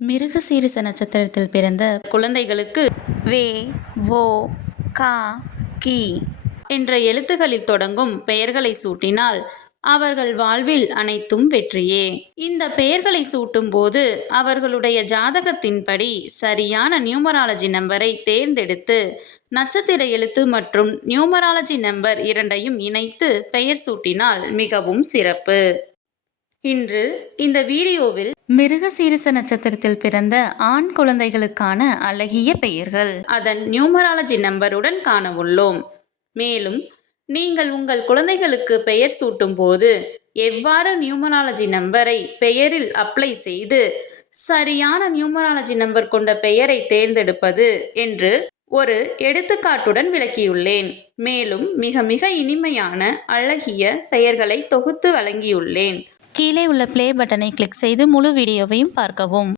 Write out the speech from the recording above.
மிருகசீரிச நட்சத்திரத்தில் பிறந்த குழந்தைகளுக்கு வே வோ கா கி என்ற எழுத்துகளில் தொடங்கும் பெயர்களை சூட்டினால் அவர்கள் வாழ்வில் அனைத்தும் வெற்றியே. இந்த பெயர்களை சூட்டும்போது அவர்களுடைய ஜாதகத்தின்படி சரியான நியூமராலஜி நம்பரை தேர்ந்தெடுத்து நட்சத்திர எழுத்து மற்றும் நியூமராலஜி நம்பர் இரண்டையும் இணைத்து பெயர் சூட்டினால் மிகவும் சிறப்பு. இன்று இந்த வீடியோவில் மிருகசீரிச நட்சத்திரத்தில் பிறந்த ஆண் குழந்தைகளுக்கான அழகிய பெயர்கள். அதன் நியூமராலஜி நம்பருடன் காண உள்ளோம் மேலும் நீங்கள் உங்கள் குழந்தைகளுக்கு பெயர் சூட்டும் போது எவ்வாறு நியூமராலஜி நம்பரை பெயரில் அப்ளை செய்து சரியான நியூமராலஜி நம்பர் கொண்ட பெயரை தேர்ந்தெடுப்பது என்று ஒரு எடுத்துக்காட்டுடன் விளக்கியுள்ளேன். மேலும் மிக மிக இனிமையான அழகிய பெயர்களை தொகுத்து வழங்கியுள்ளேன். கீழே உள்ள ப்ளே பட்டனை கிளிக் செய்து முழு வீடியோவையும் பார்க்கவும்.